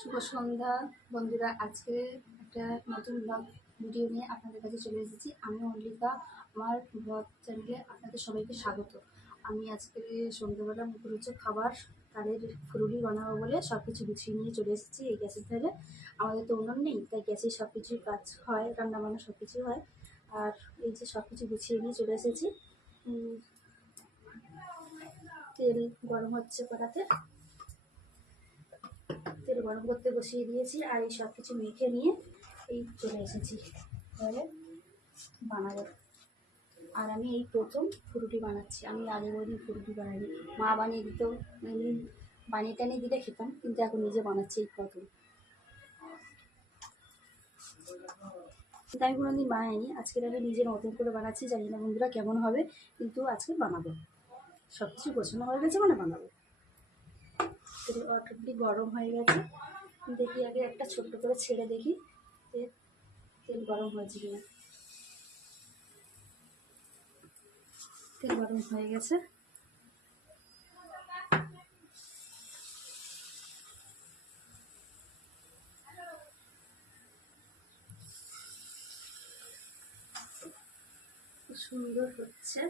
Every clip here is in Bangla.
শুভ সন্ধ্যা বন্ধুরা। আজকে একটা নতুন ব্লগ ভিডিও নিয়ে আপনাদের কাছে চলে এসেছি। আমি মল্লিকা, আমার ব্লগ চ্যানেলে আপনাদের সবাইকে স্বাগত। আমি আজকে সন্ধ্যাবেলা মুখরোচক খাবার তাদের ফুলুরি বানাবো বলে সব কিছু গুছিয়ে নিয়ে চলে এসেছি এই গ্যাসের ধারে। আমাদের তো উনুন নেই, তাই গ্যাসে সব কিছুই কাজ হয়, রান্নাবান্না সব কিছুই হয়। আর এই যে সব কিছু গুছিয়ে নিয়ে চলে এসেছি। তেল গরম হচ্ছে কড়াতে, তেল গরম করতে বসিয়ে দিয়েছি। আর এই সব কিছু মেখে নিয়ে এই চলে এসেছি এবারে বানাবো। আর আমি এই প্রথম ফুলুরি বানাচ্ছি। আমি আগে কোনোদিন ফুলুরি বানাইনি, মা বানিয়ে দিত, এমনি বানিয়ে টানিয়ে দিলে খেতাম, কিন্তু এখন নিজে বানাচ্ছি এই প্রথম। কিন্তু আমি কোনোদিন বানাইনি, আজকের আমি নিজে নতুন করে বানাচ্ছি। জানি না বন্ধুরা কেমন হবে, কিন্তু আজকে বানাবো। সব কিছু গোছানো হয়ে গেছে, মানে বানাবো। তেল অটোমেটিক গরম হয়ে গেছে, দেখি আগে একটা ছোট্ট করে ছেড়ে দেখি যে তেল গরম হয়েছে কিনা। তেল গরম হয়ে গেছে। খুব সুন্দর হচ্ছে।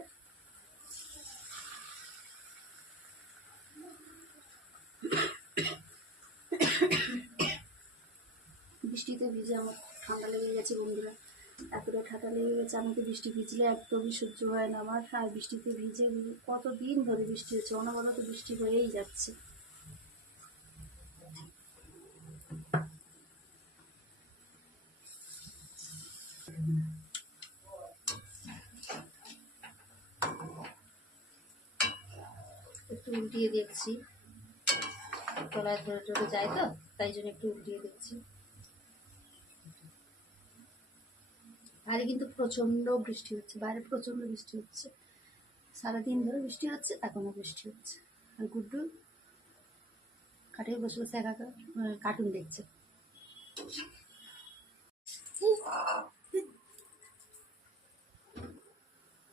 বৃষ্টিতে ভিজে আমার ঠান্ডা লেগে গেছে বন্ধুরা, এতটা ঠান্ডা লেগে গেছে। আমাকে বৃষ্টি ভিজলে একদমই সহ্য হয় না আমার। আর বৃষ্টিতে ভিজে কতদিন ধরে বৃষ্টি হচ্ছে, অনবরত বৃষ্টি হয়েই যাচ্ছে। একটু উল্টিয়ে দেখছি, তলায় ধরে ধরে যায় তো, তাই জন্য একটু উল্টিয়ে দেখছি। বাইরে কিন্তু প্রচণ্ড বৃষ্টি হচ্ছে, বাইরে প্রচণ্ড বৃষ্টি হচ্ছে। সারাদিন ধরে বৃষ্টি হচ্ছে, এখনও বৃষ্টি হচ্ছে। আর গুড্ডু কাঠে বসে বসে একা কার্টুন দেখছে।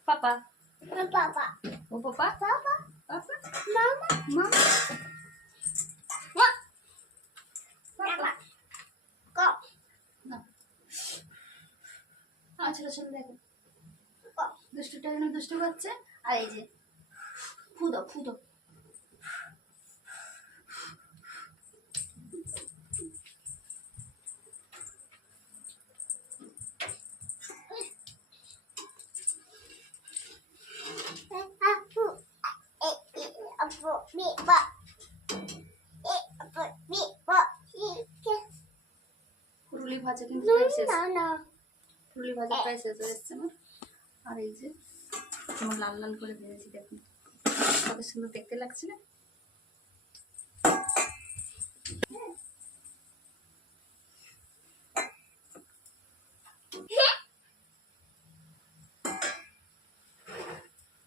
পাপা পাপা ও পাপা পাপা পাপা মামা মামা ছোট ছোট দেখো দুষ্টুটা যেন দুষ্টু করছে। আর এই যে ফুদো ফুদো ফুলুরি ভাজা কিন্তু ফুলুরি ভাজা প্রায় শেষ হয়ে এসছে আমার। আর এই যে তোমার লাল লাল করে ভেজেছি, দেখুন কত সুন্দর দেখতে লাগছে না।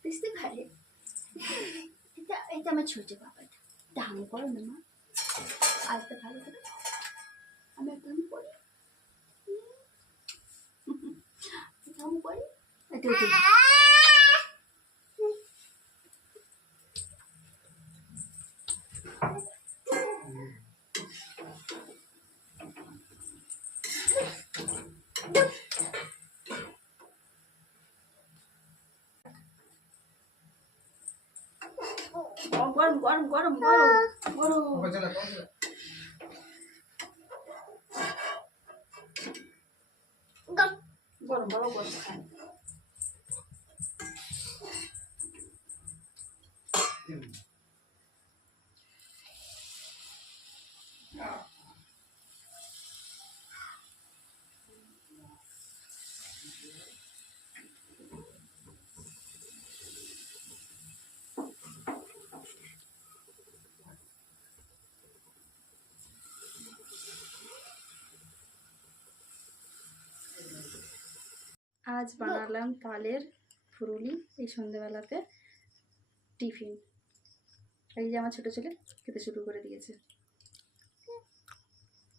বুঝতে পারে এটা এটা আমার ছোট বাবা, এটা দাম করো না মা, আজকে ভালো করে আমি একদম করি দাম করি এটা গরম গরম গরম গরম গরম গরম বাবা গরম খায়। আজ বানালাম তালের ফুলুরি এই সন্ধ্যেবেলাতে টিফিন। এই যে আমার ছোটো ছেলে খেতে শুরু করে দিয়েছে।